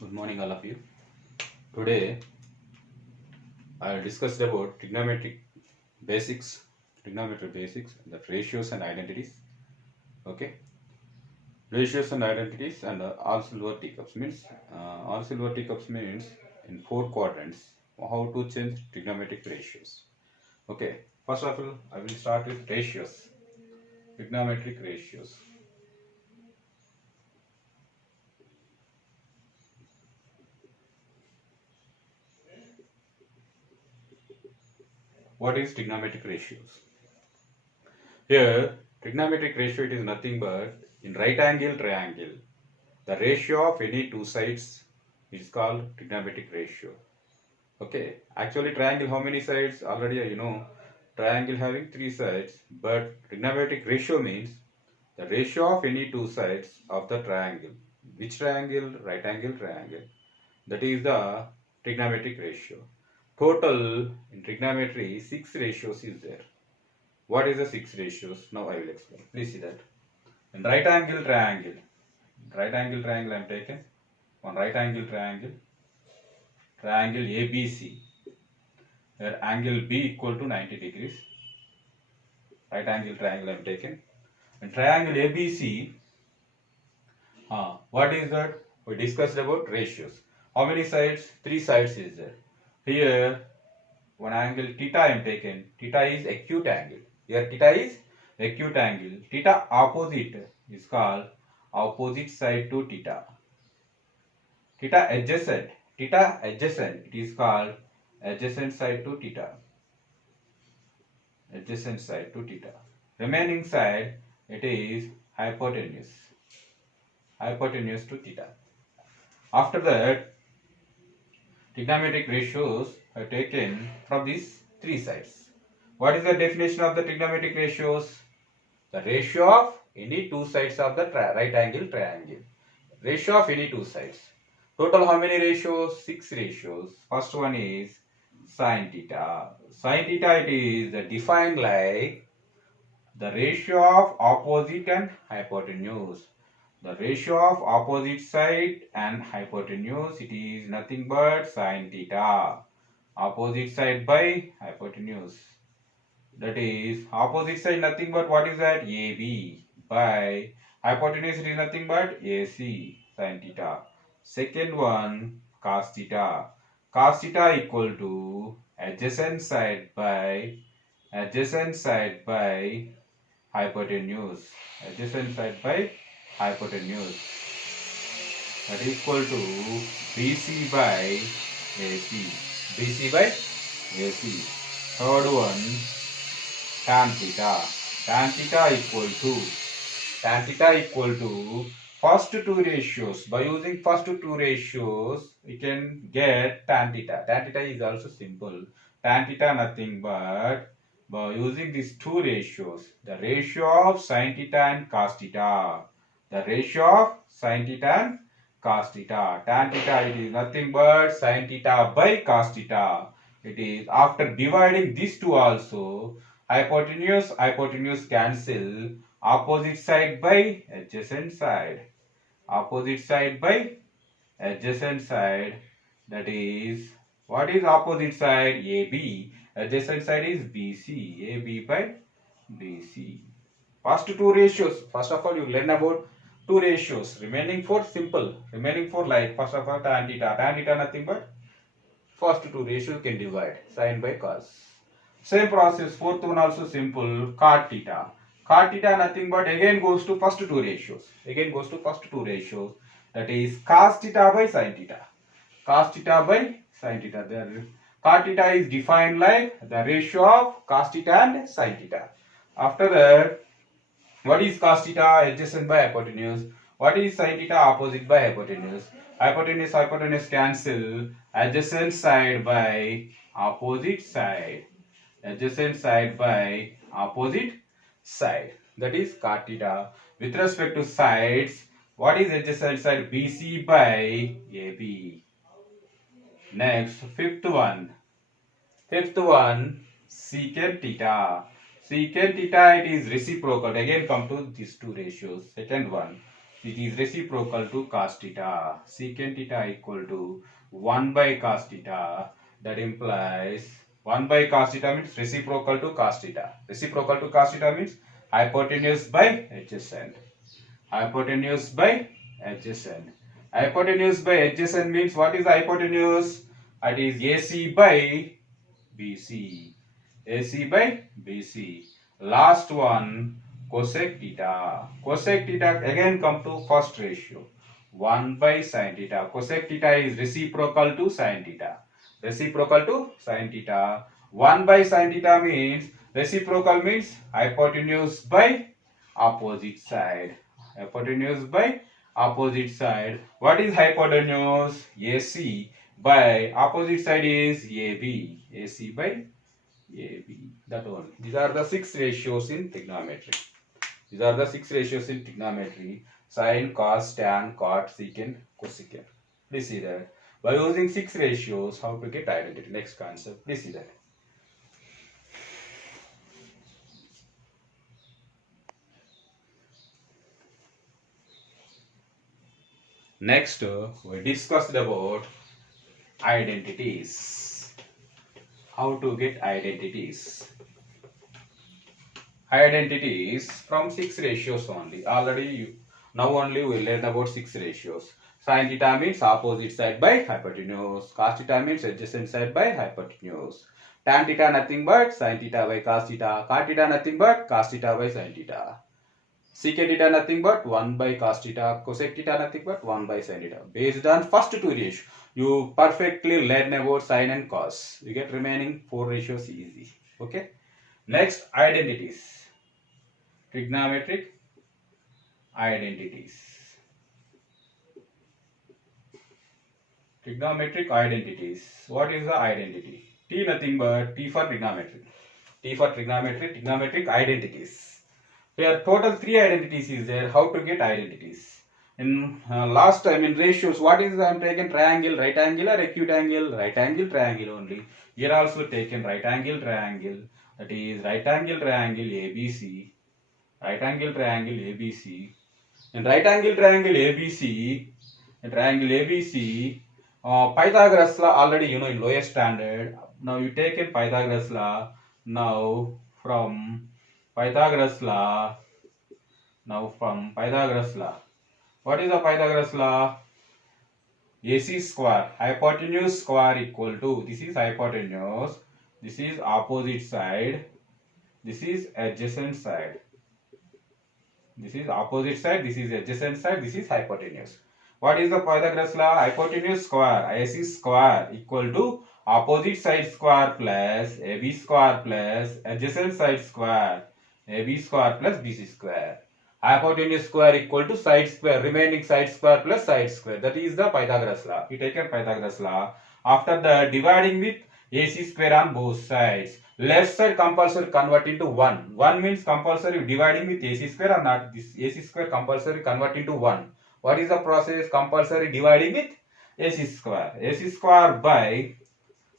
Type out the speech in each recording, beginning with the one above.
Good morning, all of you. Today, I discussed about trigonometry basics, the ratios and identities. Okay, ratios and identities, and all silver teacups means all silver teacups means in four quadrants. How to change trigonometric ratios? Okay, first of all, I will start with ratios, trigonometric ratios. What is trigonometric ratios? Here, trigonometric ratio it is nothing but in right angle triangle. The ratio of any two sides is called trigonometric ratio. Okay, actually triangle how many sides? Already you know, triangle having three sides, but trigonometric ratio means the ratio of any two sides of the triangle. Which triangle? Right angle triangle. That is the trigonometric ratio. Total in trigonometry six ratios is there. What is the six ratios? Now I will explain. Please see that. In right angle triangle I am taken. One right angle triangle ABC, where angle B equal to 90 degrees. Right angle triangle I am taken. And triangle ABC, what is that? We discussed about ratios. How many sides? Three sides is there. Here, one angle theta I am taken. Theta is acute angle. Here theta is acute angle. Theta opposite is called opposite side to theta. Theta adjacent. Theta adjacent. It is called adjacent side to theta. Adjacent side to theta. Remaining side, it is hypotenuse. Hypotenuse to theta. After that, trigonometric ratios are taken from these three sides. What is the definition of the trigonometric ratios? The ratio of any two sides of the right angle triangle. Ratio of any two sides. Total how many ratios? Six ratios. First one is sine theta. Sine theta it is defined like the ratio of opposite and hypotenuse. The ratio of opposite side and hypotenuse, it is nothing but sine theta. Opposite side by hypotenuse. That is opposite side nothing but what is that? AB by hypotenuse, it is nothing but AC sine theta. Second one cos theta. Cos theta equal to adjacent side by hypotenuse. Adjacent side by hypotenuse. That is equal to BC by AC. BC by AC. Third one tan theta. Tan theta equal to first two ratios. By using first two ratios, we can get tan theta. Tan theta is also simple. Tan theta nothing but by using these two ratios, the ratio of sin theta and cos theta. The ratio of sin theta and cos theta. Tan theta it is nothing but sin theta by cos theta. It is after dividing these two also, hypotenuse cancel, opposite side by adjacent side. Opposite side by adjacent side, that is, what is opposite side? AB. Adjacent side is BC. AB by BC. First two ratios. First of all, you learn about two ratios. Remaining four simple. Remaining four like first of all tan theta. Tan theta nothing but first two ratios you can divide. Sin by cos. Same process. Fourth one also simple. Cot theta. Cot theta nothing but again goes to first two ratios. Again goes to first two ratios. That is cos theta by sin theta. Cos theta by sin theta. There, cot theta is defined like the ratio of cos theta and sin theta. After that, what is cos theta? Adjacent by hypotenuse. What is sin theta? Opposite by hypotenuse. Hypotenuse cancel. Adjacent side by opposite side. Adjacent side by opposite side. That is cot theta. With respect to sides, what is adjacent side? BC by AB. Next, fifth one, secant theta. Secant theta, it is reciprocal. Again, come to these two ratios. Second one, It is reciprocal to cos theta. Secant theta equal to 1 by cos theta. That implies 1 by cos theta means reciprocal to cos theta. Reciprocal to cos theta means hypotenuse by adjacent. Hypotenuse by adjacent. Hypotenuse by adjacent means what is hypotenuse? It is AC by BC. AC by BC. Last one, cosec theta. Cosec theta again come to first ratio. 1 by sin theta. Cosec theta is reciprocal to sin theta. Reciprocal to sin theta. 1 by sin theta means reciprocal means hypotenuse by opposite side. Hypotenuse by opposite side. What is hypotenuse? AC by opposite side is AB. AC by AB. That one. These are the 6 ratios in trigonometry. These are the 6 ratios in trigonometry. Sin, cos, tan, cot, secant, cosecant. Please see that. By using 6 ratios, how to get identity. Next concept. Please see that. Next, we discussed about identities. How to get identities. Identities from 6 ratios only. Now only we learn about 6 ratios. Sin theta means opposite side by hypotenuse. Cos theta means adjacent side by hypotenuse. Tan theta nothing but sin theta by cos theta. Cot theta nothing but cos theta by sin theta. Secant theta nothing but 1 by cos theta. Cosec theta nothing but 1 by sin theta. Based on first 2 ratios, you perfectly learn about sin and cos. You get remaining 4 ratios easy. Okay. Next, identities. Trigonometric identities. Trigonometric identities. What is the identity? T nothing but T for trigonometry. T for trigonometry, trigonometric identities. Here total 3 identities is there. How to get identities? In last time in ratios, what is I am taken triangle, right angle or acute angle? Right angle, triangle only. Here also taken right angle, triangle. That is right angle triangle ABC. Right angle triangle ABC. In right angle triangle ABC, Pythagoras law already you know in lower standard. Now you take in Pythagoras law. Now from Pythagoras law. What is the Pythagoras law? AC square, hypotenuse square equal to, this is hypotenuse, this is opposite side, this is adjacent side. This is opposite side, this is adjacent side, this is hypotenuse. What is the Pythagoras law? Hypotenuse square, AC square equal to opposite side square plus AB square plus adjacent side square, AB square plus BC square. Hypotenuse square equal to side square, remaining side square plus side square. That is the Pythagoras law. You take a Pythagoras law. After the dividing with AC square on both sides, left side compulsory convert into 1. 1 means compulsory dividing with AC square or not. This AC square compulsory convert into 1. What is the process? Compulsory dividing with AC square. AC square by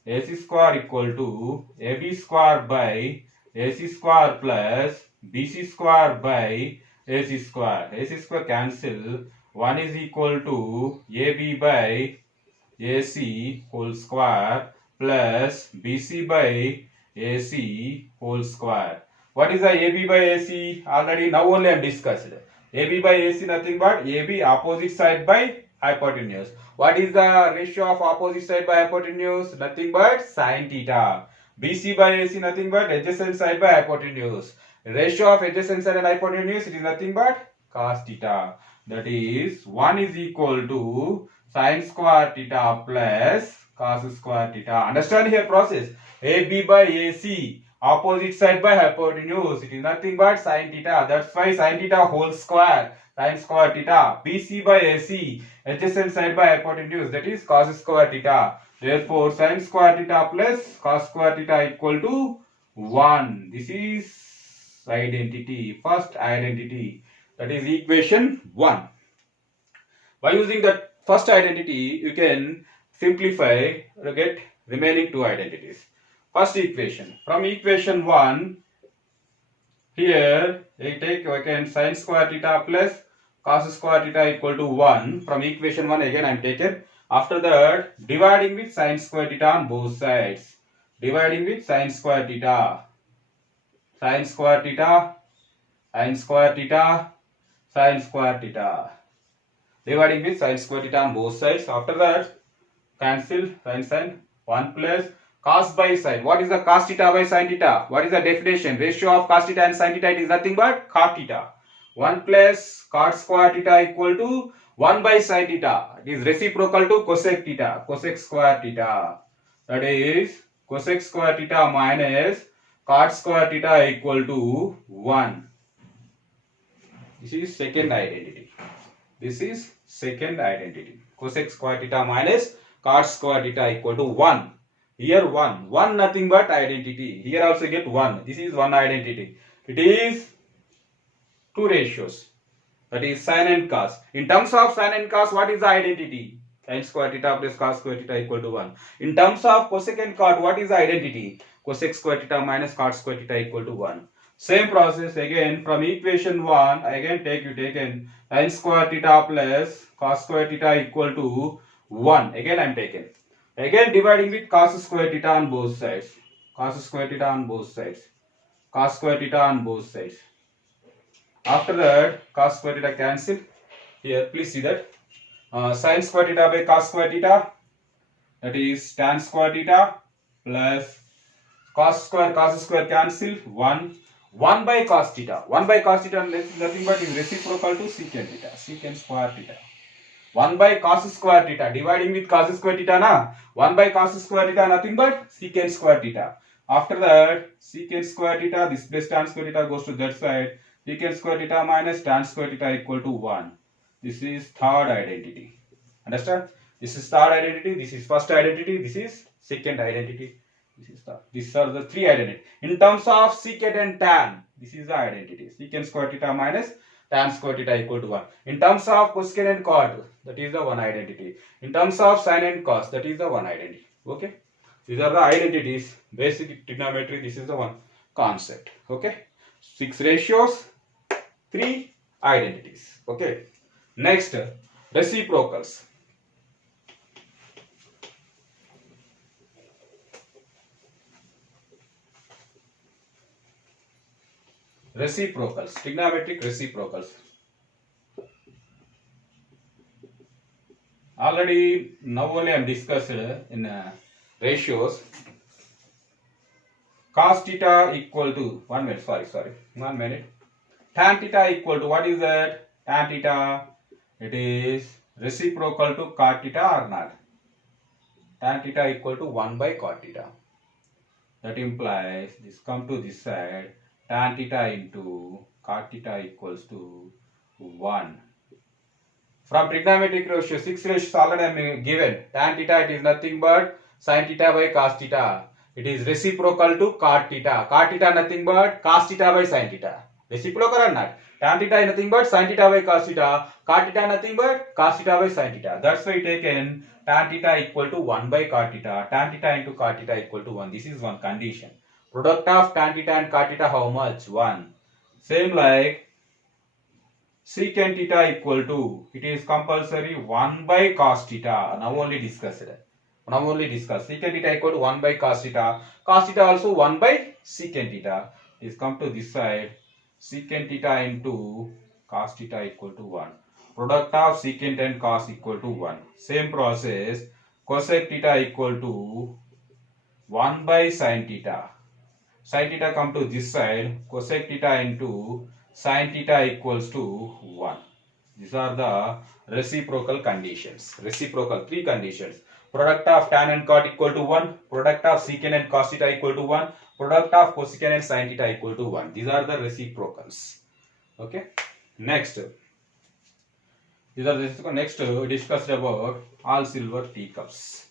AC square equal to AB square by AC square plus BC square by AC square. AC square cancel. 1 is equal to AB by AC whole square plus BC by AC whole square. What is the AB by AC? Already now only I am discussed. AB by AC nothing but AB opposite side by hypotenuse. What is the ratio of opposite side by hypotenuse? Nothing but sin theta. BC by AC nothing but adjacent side by hypotenuse. Ratio of adjacent side and hypotenuse, it is nothing but cos theta. That is 1 is equal to sin square theta plus cos square theta. Understand here process. AB by AC opposite side by hypotenuse, it is nothing but sin theta. That's why sin theta whole square, sin square theta. BC by AC adjacent side by hypotenuse, that is cos square theta. Therefore sin square theta plus cos square theta equal to 1. This is identity, first identity, that is equation 1. By using that first identity, you can simplify to get remaining 2 identities. First equation, from equation 1, here we can sin square theta plus cos square theta equal to 1. From equation 1 again I am taken. After that, dividing with sin square theta on both sides. Dividing with sin square theta. Sin square theta, sin square theta, sin square theta. Dividing with sin square theta on both sides. After that, cancel sin 1 plus cos by sin. What is the cos theta by sin theta? What is the definition? Ratio of cos theta and sin theta, it is nothing but cot theta. 1 plus cot square theta equal to 1 by sin theta. It is reciprocal to cosec theta. Cosec square theta. That is cosec square theta minus cot square theta equal to 1. This is second identity. This is second identity. Cosec square theta minus cot square theta equal to 1. Here 1. 1 nothing but identity. Here also get 1. This is one identity. It is two ratios. That is sin and cos. In terms of sin and cos, what is the identity? Sin square theta plus cos square theta equal to 1. In terms of cosec and cot, what is the identity? Cosec square theta minus cot square theta equal to 1. Same process again from equation 1. Again taken sin square theta plus cos square theta equal to 1. Again I am taken. Again dividing with cos square theta on both sides. Cos square theta on both sides. Cos square theta on both sides. After that, cos square theta cancel. Here, please see that. Sin square theta by cos square theta. That is tan square theta plus cos square cancel. 1. 1 by cos theta. 1 by cos theta nothing but is reciprocal to secant theta. Secant square theta. 1 by cos square theta. Dividing with cos square theta na. 1 by cos square theta nothing but secant square theta. After that, secant square theta, this plus tan square theta goes to that side. Secant square theta minus tan square theta equal to 1. This is third identity. Understand? This is third identity. This is first identity. This is second identity. This is third. These are the three identities. In terms of secant and tan, this is the identity. Secant square theta minus tan square theta equal to 1. In terms of cosecant and cot, that is the one identity. In terms of sin and cos, that is the one identity. Okay? These are the identities. Basic trigonometry, this is the one concept. Okay? 6 ratios, 3 identities. Okay? Next, reciprocals. Reciprocals, trigonometric reciprocals. Already now only I am discussed in ratios. Cos theta equal to 1 minute. Sorry. 1 minute. Tan theta equal to what is that? Tan theta. It is reciprocal to cot theta or not? Tan theta equal to 1 by cot theta. That implies this come to this side. Tan theta into cot theta equals to 1. From trigonometric ratio, 6 ratios already I am given. Tan theta it is nothing but sin theta by cos theta. It is reciprocal to cot theta. Cot theta nothing but cos theta by sin theta. Reciprocal or not? Tan theta is nothing but sin theta by cos theta. Cot theta nothing but cos theta by sin theta. That's why taken tan theta equal to 1 by cot theta. Tan theta into cot theta equal to 1. This is one condition. Product of tan theta and cot theta how much? 1. Same like secant theta equal to, it is compulsory 1 by cos theta. Now only discussed. Secant theta equal to 1 by cos theta. Cos theta also 1 by secant theta. Is come to this side. Secant theta into cos theta equal to 1. Product of secant and cos equal to 1. Same process. Cosec theta equal to 1 by sin theta. Sin theta come to this side. Cosec theta into sin theta equals to 1. These are the reciprocal conditions. Reciprocal, 3 conditions. Product of tan and cot equal to 1. Product of secant and cos theta equal to 1. Product of cosecant and sin theta equal to 1. These are the reciprocals. Okay. Next. Next we discussed about all silver teacups.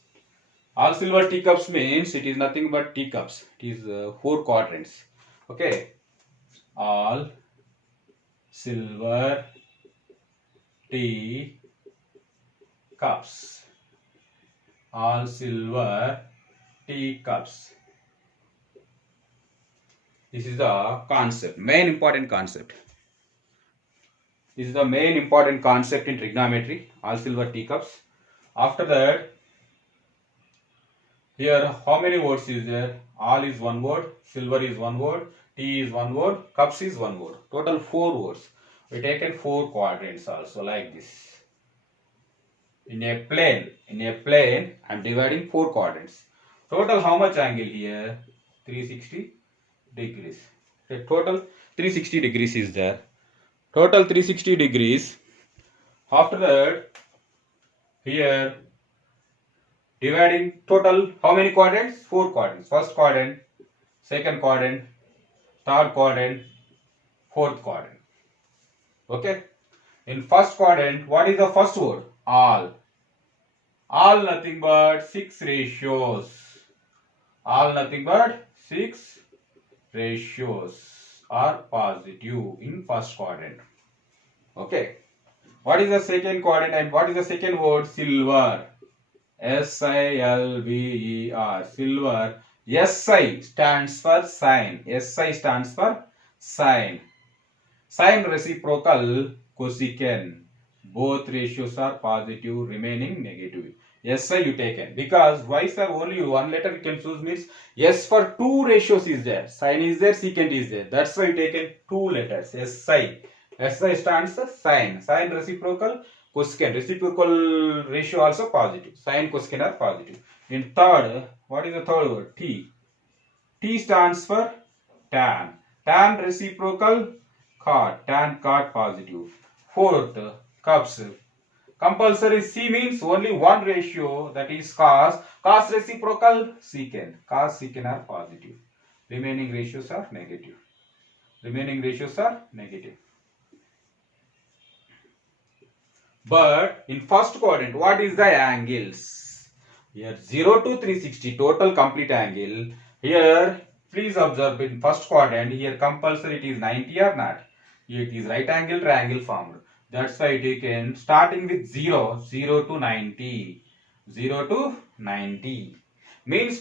All silver teacups means it is nothing but teacups. It is 4 quadrants. Okay. All silver tea cups. All silver tea cups. This is the concept, main important concept. This is the main important concept in trigonometry, all silver teacups. After that, here how many words is there? All is one word, silver is one word, tea is one word, cups is one word. Total 4 words. We taken 4 quadrants also like this. In a plane, I am dividing 4 quadrants. Total how much angle here? 360 degrees. Okay, total 360 degrees is there. Total 360 degrees. After that, here dividing total how many quadrants? 4 quadrants. First quadrant, second quadrant, third quadrant, fourth quadrant. Okay. In first quadrant, what is the first word? All. All nothing but 6 ratios. All nothing but 6 ratios are positive in first quadrant. Okay. What is the second quadrant and what is the second word? Silver. S-I-L-V-E-R. Silver. S-I stands for sign. S-I stands for sign. Sign reciprocal cosecant. Both ratios are positive, remaining negative. SI you taken. Because why sir only one letter you can choose means S for 2 ratios is there. Sign is there, secant is there. That's why you taken 2 letters. SI. SI stands for sign. Sign reciprocal cosecant. Reciprocal ratio also positive. Sign cosecant are positive. In third, what is the third word? T. T stands for tan. Tan reciprocal cot. Tan cot positive. Fourth, cups. Compulsory C means only one ratio, that is cos. Cos reciprocal secant. Cos secant are positive. Remaining ratios are negative. Remaining ratios are negative. But in first quadrant, what is the angles? Here 0 to 360 total complete angle. Here please observe in first quadrant, here compulsory it is 90 or not. Here it is right angle triangle formed. That's why taken starting with 0, 0 to 90. 0 to 90 means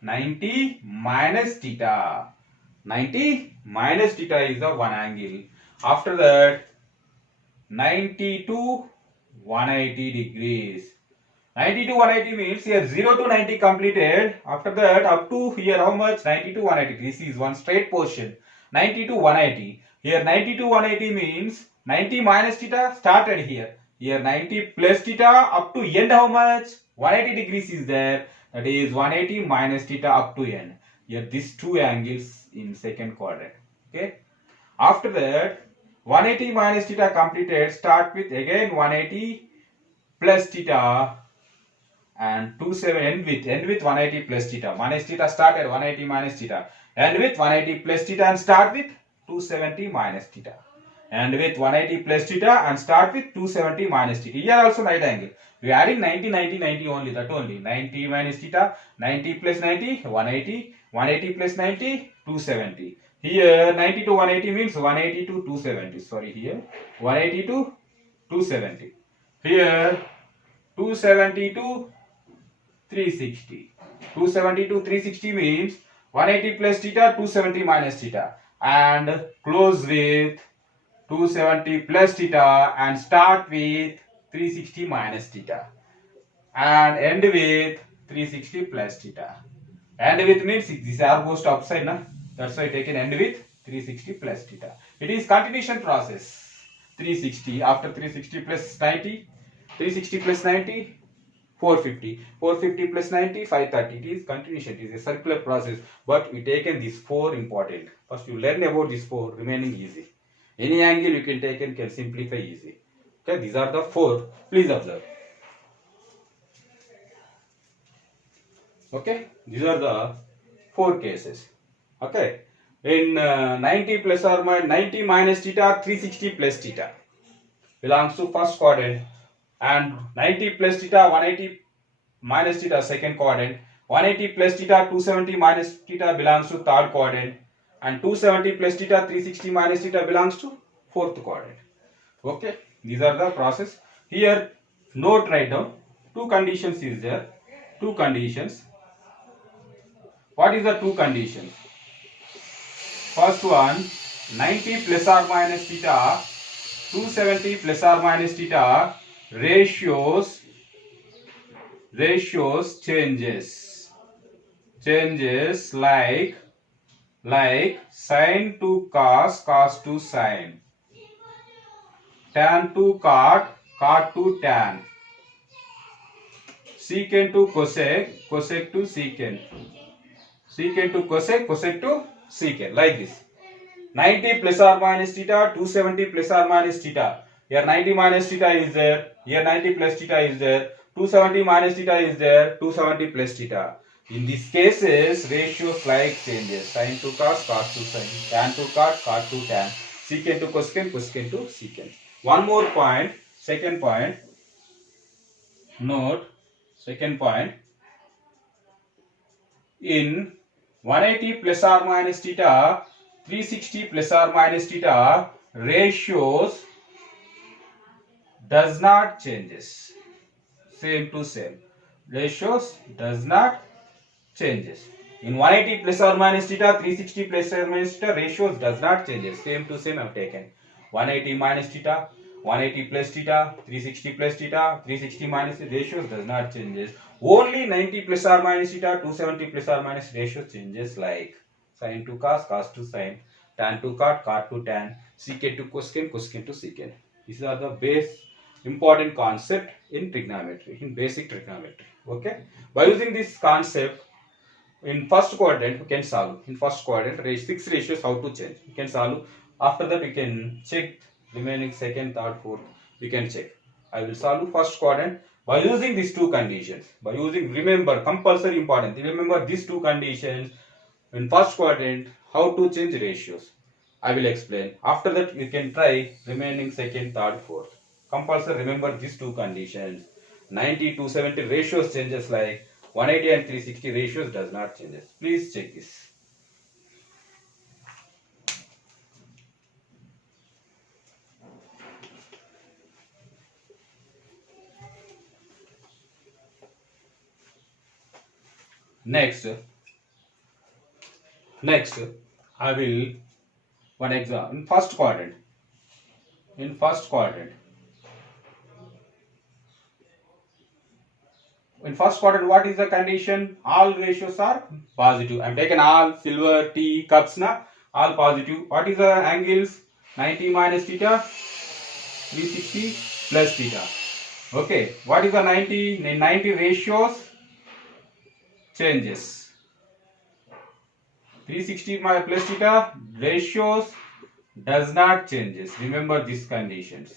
90 minus theta. 90 minus theta is the one angle. After that 90 to 180 degrees. 90 to 180 means here 0 to 90 completed. After that up to here how much? 90 to 180. This is one straight portion. 90 to 180. Here 90 to 180 means 90 minus theta started here. Here 90 plus theta up to end how much? 180 degrees is there. That is 180 minus theta up to end. Here these two angles in second quadrant. Okay. After that 180 minus theta completed. Start with again 180 plus theta and 27 end with 180 plus theta. Minus theta started 180 minus theta. End with 180 plus theta and start with 270 minus theta. And with 180 plus theta and start with 270 minus theta. Here also right angle. We are adding 90, 90, 90 only. That only. 90 minus theta, 90 plus 90, 180. 180 plus 90, 270. Here 90 to 180 means 180 to 270. Sorry, here 180 to 270. Here 270 to 360. 270 to 360 means 180 plus theta, 270 minus theta. And close with 270 plus theta and start with 360 minus theta and end with 360 plus theta. End with means these are both upside, na? That's why I taken end with 360 plus theta. It is continuation process. 360 after 360 plus 90, 360 plus 90, 450. 450 plus 90, 530. It is continuation. It is a circular process. But we taken these 4 important. First you learn about these 4, remaining easy. Any angle you can take and can simplify easy. Okay, these are the 4. Please observe. Okay, these are the 4 cases. Okay, in 90 plus or minus 90 minus theta, 360 plus theta belongs to first quadrant, and 90 plus theta, 180 minus theta second quadrant, 180 plus theta, 270 minus theta belongs to third quadrant, and 270 plus theta, 360 minus theta belongs to fourth quadrant. Okay, these are the process. Here note write down 2 conditions is there. 2 conditions. What is the 2 conditions? First one, 90 plus or minus theta 270 plus or minus theta, ratios changes like sin to cos, cos to sin, tan to cot, cot to tan, secant to cosec, cosec to secant, secant to cosec, cosec to secant, like this. 90 plus or minus theta, 270 plus or minus theta. Here 90 minus theta is there, here 90 plus theta is there, 270 minus theta is there, 270 plus theta. In these cases, ratios like changes, sin to cos, cos to sin, tan to cot, cot to tan, secant to cosecant, cosecant to secant. One more point, second point, note, second point, in 180 plus or minus theta, 360 plus or minus theta, ratios does not changes, same to same, ratios does not changes. In 180 plus or minus theta, 360 plus or minus theta, ratios does not changes, same to same I have taken. 180 minus theta, 180 plus theta, 360 plus theta, 360 minus, ratios does not changes. Only 90 plus or minus theta, 270 plus or minus, ratio changes like sin to cos, cos to sin, tan to cot, cot to tan, secant to cosecant, cosecant to secant. These are the base important concept in trigonometry, in basic trigonometry. Okay. By using this concept, in first quadrant we can solve. In first quadrant, 6 ratios how to change. We can solve. After that we can check remaining second, third, fourth. We can check. I will solve first quadrant by using these two conditions. By using, remember, compulsory important. Remember these two conditions in first quadrant, how to change ratios. I will explain. After that you can try remaining second, third, fourth. Compulsory remember these two conditions. 90 to 70 ratios changes like 180 and 360 ratios does not changes. Please check this. Next, I will one example in first quadrant. In first quadrant, what is the condition? All ratios are positive. I am taken all silver, tea, cups, na all positive. What is the angles? 90 minus theta, 360 plus theta. Okay. What is the 90? 90 ratios changes. 360 plus theta, ratios does not changes. Remember these conditions.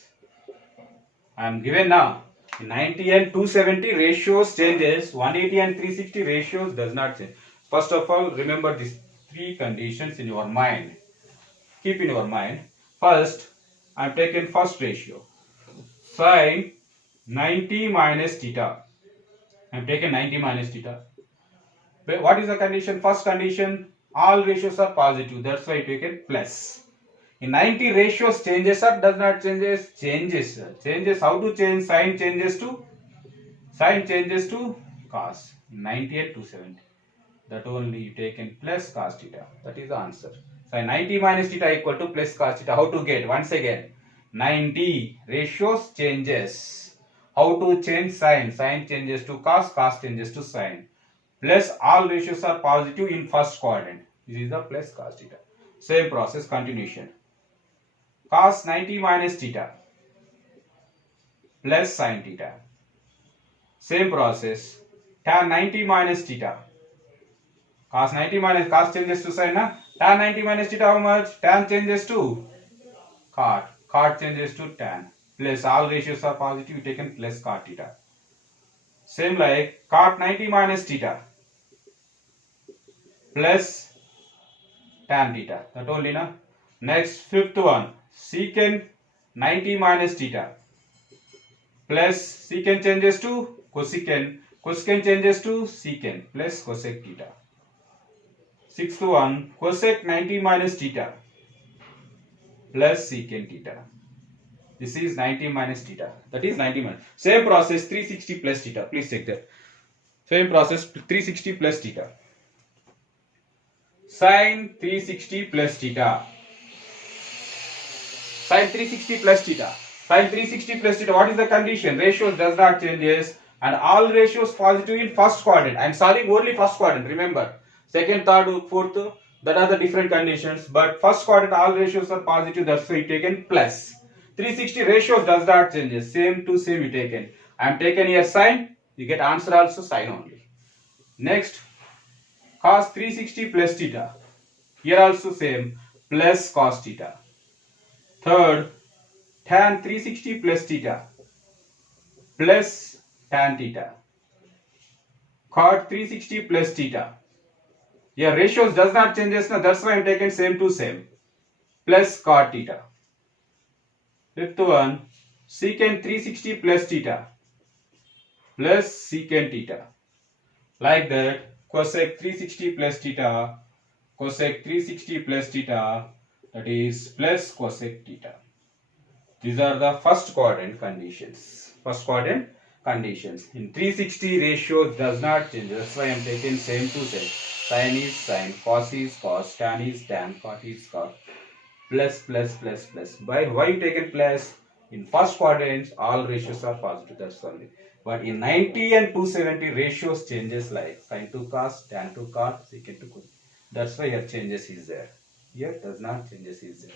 I am given now. 90 and 270 ratios changes. 180 and 360 ratios does not change. First of all, remember these three conditions in your mind. Keep in your mind. First, I am taken first ratio. Sin 90 minus theta. I am taken 90 minus theta. What is the condition? First condition, all ratios are positive. That's why I take it plus. In 90 ratios changes or does not changes? Changes. Changes. How to change? Sin changes to cos. 90 and 270. That only you take in plus cos theta. That is the answer. So 90 minus theta equal to plus cos theta. How to get? Once again, 90 ratios changes. How to change sin? Sin changes to cos, cos changes to sin. Plus all ratios are positive in first quadrant. This is the plus cos theta. Same process continuation. Cos 90 minus theta plus sin theta. Same process. Tan 90 minus theta. Cos 90 minus cos changes to sin. Na? Tan 90 minus theta how much? Tan changes to cot. Cot changes to tan. Plus all ratios are positive. You taken plus cot theta. Same like cot 90 minus theta plus tan theta. That only na. Next fifth one. Secant 90 minus theta plus secant changes to cosecant. Cosecant changes to secant plus cosec theta. Sixth one. Cosec 90 minus theta plus secant theta. This is 90 minus theta. That is 90 minus. Same process 360 plus theta. Please check that. Same process 360 plus theta. Sin 360 plus theta. Sin 360 plus theta. Sin 360 plus theta. What is the condition? Ratios does not changes and all ratios positive in first quadrant. I am solving only first quadrant. Remember, second, third, fourth, that are the different conditions. But first quadrant all ratios are positive. That's why taken plus. 360 ratios does not changes. Same to same you taken. I am taken here sin. You get answer also sin only. Next, cos 360 plus theta. Here also same plus cos theta. Third, tan 360 plus theta plus tan theta. Cot 360 plus theta. Here ratios does not changes now. That's why I am taken same to same. Plus cot theta. Fifth one, secant 360 plus theta plus secant theta. Like that, cosec 360 plus theta, cosec 360 plus theta, that is plus cosec theta. These are the first quadrant conditions. First quadrant conditions. In 360 ratio does not change. That's why I am taking same to same. Sin is sin, cos is cos, tan is tan, cot is cot. Plus plus plus plus. By why you taken plus? In first quadrants all ratios are positive. That's only. But in 90 and 270 ratios changes like sin to cos, tan to cot, secant to cos. That's why here changes is there. Here does not changes is there.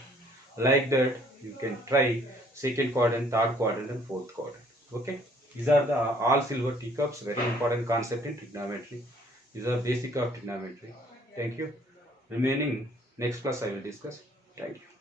Like that you can try second quadrant, third quadrant and fourth quadrant. Okay, these are the all silver teacups, very important concept in trigonometry. These are basic of trigonometry. Thank you. Remaining next class I will discuss. Thank you.